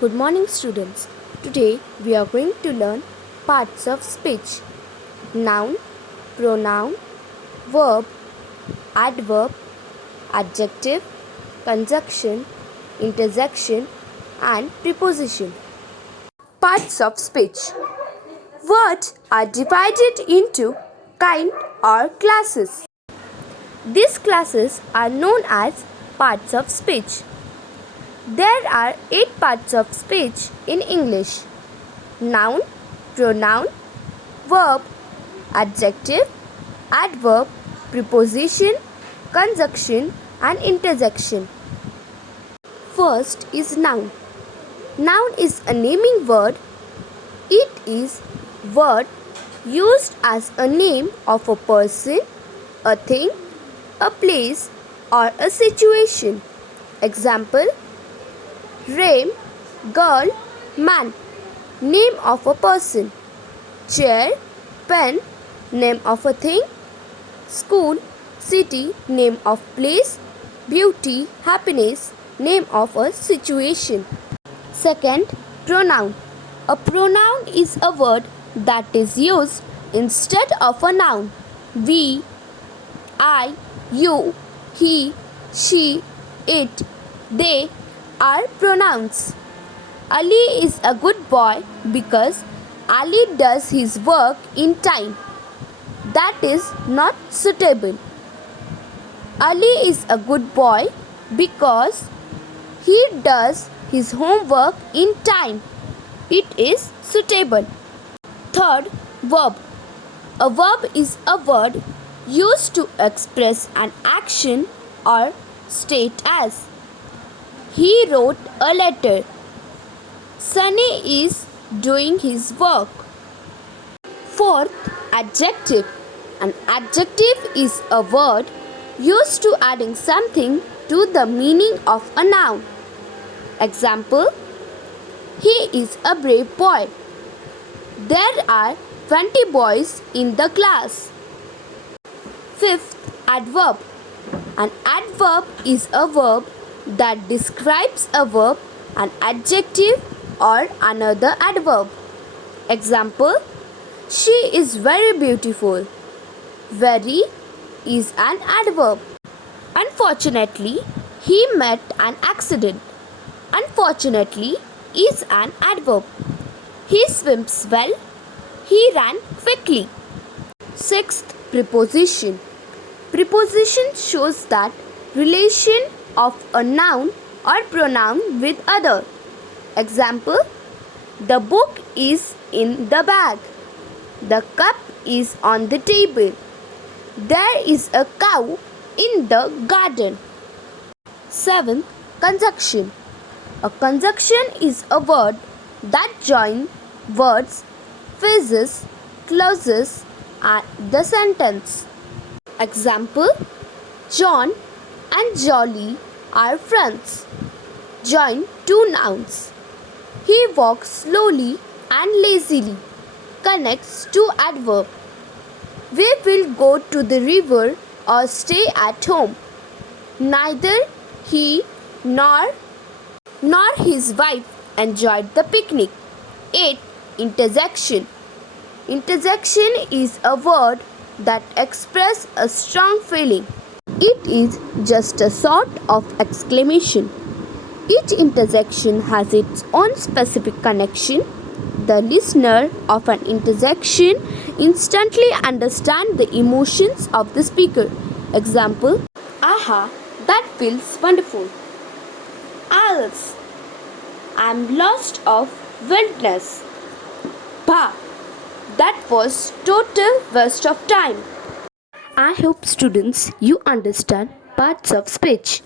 Good morning, students. Today we are going to learn parts of speech: noun, pronoun, verb, adverb, adjective, conjunction, interjection, and preposition. Parts of speech. Words are divided into kind or classes. These classes are known as parts of speech. There are 8 parts of speech in English: noun, pronoun, verb, adjective, adverb, preposition, conjunction, and interjection. First is noun. Noun is a naming word. It is word used as a name of a person, a thing, a place, or a situation. Example: rain, girl, man. Name of a person. Chair, pen. Name of a thing. School, city. Name of place. Beauty, happiness. Name of a situation. Second, pronoun. A pronoun is a word that is used instead of a noun. We, I, you, he, she, it, they are pronouns. Ali is a good boy because Ali does his work in time. That is not suitable. Ali is a good boy because he does his homework in time. It is suitable. Third, verb. A verb is a word used to express an action or state as: he wrote a letter. Sunny is doing his work. Fourth, adjective. An adjective is a word used to adding something to the meaning of a noun. Example: he is a brave boy. There are 20 boys in the class. Fifth, adverb. An adverb is a verb that describes a verb, an adjective, or another adverb. Example: she is very beautiful. Very is an adverb. Unfortunately, he met an accident. Unfortunately is an adverb. He swims well. He ran quickly. Sixth, preposition. Preposition shows that relation of a noun or pronoun with other. Example: the book is in the bag. The cup is on the table. There is a cow in the garden. Seventh, conjunction. A conjunction is a word that joins words, phrases, clauses, and the sentence. Example: John and Jolly are friends. Join two nouns. He walks slowly and lazily. Connects to adverb. We will go to the river or stay at home. Neither he nor his wife enjoyed the picnic. 8. Interjection. Interjection is a word that expresses a strong feeling. It is just a sort of exclamation. Each interjection has its own specific connection. The listener of an interjection instantly understands the emotions of the speaker. Example: aha, that feels wonderful. Alice, I'm lost of wilderness. Bah, that was total waste of time. I hope students you understand parts of speech.